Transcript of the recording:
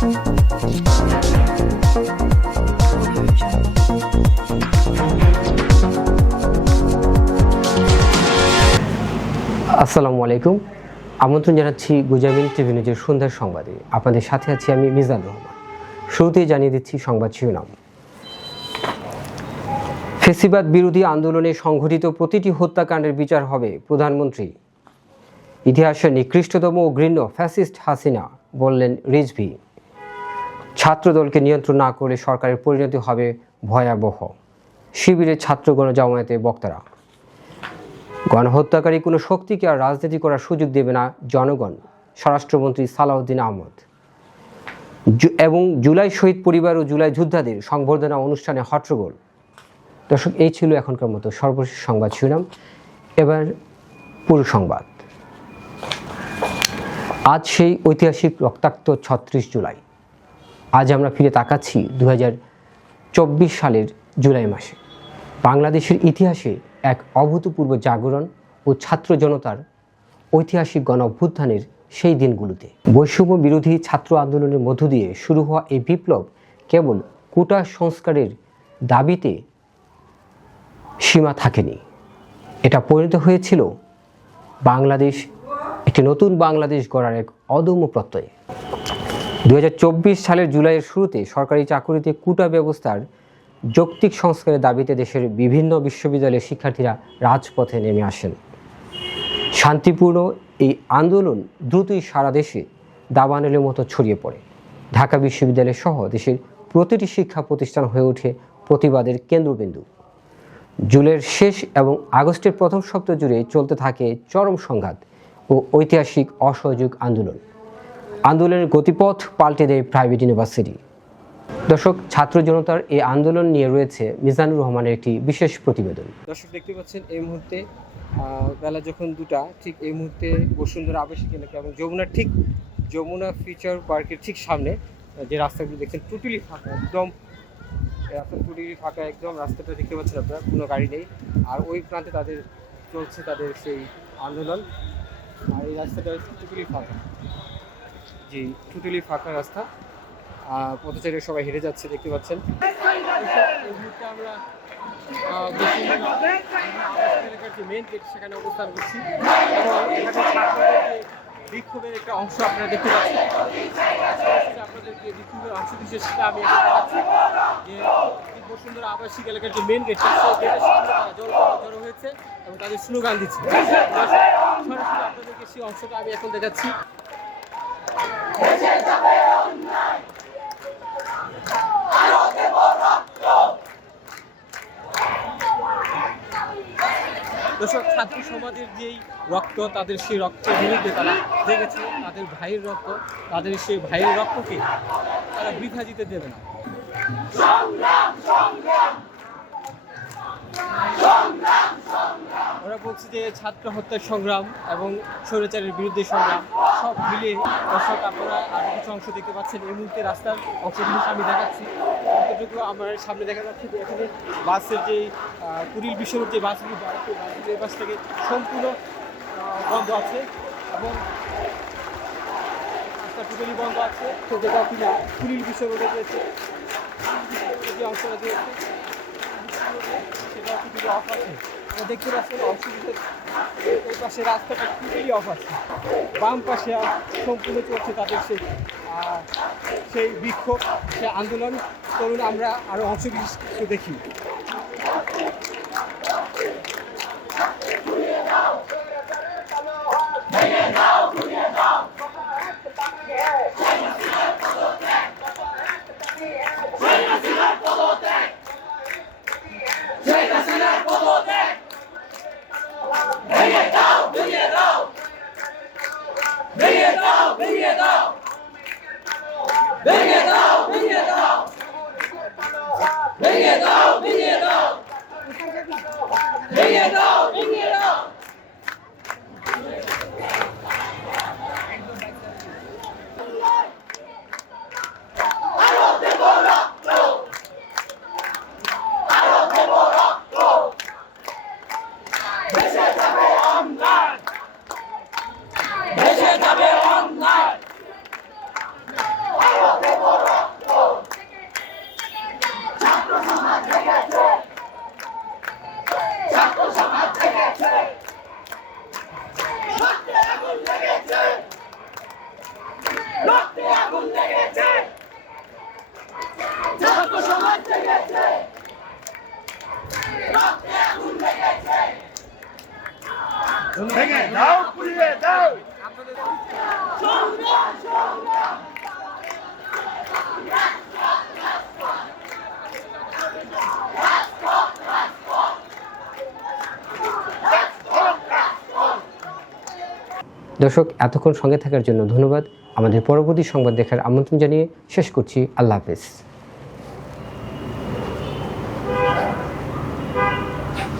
আসসালামু আলাইকুম। আমন্ত্রণ জানাচ্ছি গুজামিল টিভি নিউজের সন্ধ্যার সংবাদে। আপনাদের সাথে আছি আমি মিজানুর রহমান। শুরুতেই জানিয়ে দিচ্ছি সংবাদ শিরোনাম। ফ্যাসিবাদ বিরোধী আন্দোলনে সংঘটিত প্রতিটি হত্যাকাণ্ডের বিচার হবে প্রধানমন্ত্রী। ইতিহাসের নিকৃষ্টতম ও ঘৃণ্য ফ্যাসিস্ট হাসিনা, বললেন রিজভী। ছাত্রদলকে নিয়ন্ত্রণ না করলে সরকারের পরিণতি হবে ভয়াবহ, শিবিরের ছাত্র গণজামায়াতে বক্তারা। গণহত্যাকারী কোনো শক্তিকে আর রাজনীতি করার সুযোগ দেবে না জনগণ, স্বরাষ্ট্রমন্ত্রী সালাউদ্দিন আহমদ। এবং জুলাই শহীদ পরিবার ও জুলাই যোদ্ধাদের সংবর্ধনা অনুষ্ঠানে হট্টগোল। দর্শক, এই ছিল এখনকার মতো সর্বশেষ সংবাদ শিরোনাম। এবার পুরো সংবাদ। আজ সেই ঐতিহাসিক রক্তাক্ত ৩৬ জুলাই। আজ আমরা ফিরে তাকাচ্ছি ২০২৪ সালের জুলাই মাসে। বাংলাদেশের ইতিহাসে এক অভূতপূর্ব জাগরণ ও ছাত্র জনতার ঐতিহাসিক গণ অভ্যুত্থানের সেই দিনগুলোতে বৈষম্য বিরোধী ছাত্র আন্দোলনের মধ্য দিয়ে শুরু হওয়া এই বিপ্লব কেবল কোটা সংস্কারের দাবিতে সীমা থাকেনি। এটা পরিণত হয়েছিল বাংলাদেশ, একটি নতুন বাংলাদেশ গড়ার এক অদম্য প্রত্যয়ে। ২০২৪ সালের জুলাইয়ের শুরুতে সরকারি চাকুরিতে কোটা ব্যবস্থার যৌক্তিক সংস্কারের দাবিতে দেশের বিভিন্ন বিশ্ববিদ্যালয়ের শিক্ষার্থীরা রাজপথে নেমে আসেন। শান্তিপূর্ণ এই আন্দোলন দ্রুতই সারা দেশে দাবানলের মতো ছড়িয়ে পড়ে। ঢাকা বিশ্ববিদ্যালয় সহ দেশের প্রতিটি শিক্ষা প্রতিষ্ঠান হয়ে ওঠে প্রতিবাদের কেন্দ্রবিন্দু। জুলাইয়ের শেষ এবং আগস্টের প্রথম সপ্তাহ জুড়ে চলতে থাকে চরম সংঘাত ও ঐতিহাসিক অসহযোগ আন্দোলন। আন্দোলনের গতিপথ পাল্টে দেয় প্রাইভেট ইউনিভার্সিটি। দর্শক, ছাত্র জনতার এই আন্দোলন নিয়ে রয়েছে মিজানুর রহমানের একটি বিশেষ প্রতিবেদন। দর্শক, দেখতে পাচ্ছেন এই মুহূর্তে বেলা যখন ২টা, ঠিক এই মুহূর্তে বসুন্ধরা আবাসিক এলাকা এবং যমুনা ফিউচার পার্কের ঠিক সামনে যে রাস্তাগুলো দেখছেন টোটালি ফাঁকা, একদম রাস্তা টোটালি ফাঁকা, একদম রাস্তাটা দেখতে পাচ্ছেন আপনারা, কোনো গাড়ি নেই। আর ওই প্রান্তে চলছে তাদের সেই আন্দোলন। আর এই রাস্তাটা টোটালি ফাঁকা, জি টোটালি ফাঁকা রাস্তা। পথচারীরা সবাই হেঁটে যাচ্ছে, দেখতে পাচ্ছেন। এই মুহূর্তে আমরা এলাকার যে মেন গেট সেখানে অবস্থান করছি এবং এখানে ছাত্রদের যে বিক্ষোভের একটা অংশ আপনারা দেখতে পাচ্ছেন। আপনাদের যে বিক্ষোভের অংশ বিশেষটা আমি দেখাচ্ছি যে বসুন্ধরা আবাসিক এলাকার যে মেন গেট, সেই গেটের সামনে তারা জড়ো হয়েছে এবং তাদের স্লোগান দিচ্ছে। সরাসরি আপনাদেরকে সেই অংশটা আমি এখন দেখাচ্ছি। দর্শক, ছাত্র সমাজের যেই রক্ত, তাদের সেই রক্তের বিরুদ্ধে তারা জেগেছে। তাদের ভাইয়ের রক্ত, তাদের সেই ভাইয়ের রক্তকে তারা বৃথা দিতে দেবে না। ওরা বলছে যে ছাত্র হত্যার সংগ্রাম এবং স্বৈরাচারের বিরুদ্ধে সংগ্রাম সব মিলিয়ে। দর্শক, আপনারা আরও কিছু অংশ দেখতে পাচ্ছেন। এই মুহূর্তে রাস্তার অংশগুলো আমি দেখাচ্ছি। যতটুকু আমার সামনে দেখা যাচ্ছে যে এখানে বাসের যেই কুড়িল বিশ্বরোড যে বাসগুলো, এই বাস থেকে সম্পূর্ণ বন্ধ আছে এবং রাস্তা টোটালি বন্ধ আছে। তো যেটা কিনা কুড়িল বিশ্বরোডে রয়েছে, যে অংশটা রয়েছে সেটা টোটালি অফ আছে। দেখতে পাচ্ছেন অংশগুলো, এই পাশে রাস্তাটা টোটালি অফ আছে। বাম পাশে সম্পূর্ণ চলছে তাদের সেই বিক্ষোভ, সেই আন্দোলন। চলুন আমরা আরও অংশ কিছু দেখি। ভেঙে দাও, পুড়িয়ে দাও। দর্শক, এতক্ষণ সঙ্গে থাকার জন্য ধন্যবাদ। আমাদের পরবর্তী সংবাদ দেখার আমন্ত্রণ জানিয়ে শেষ করছি। আল্লাহ হাফেজ।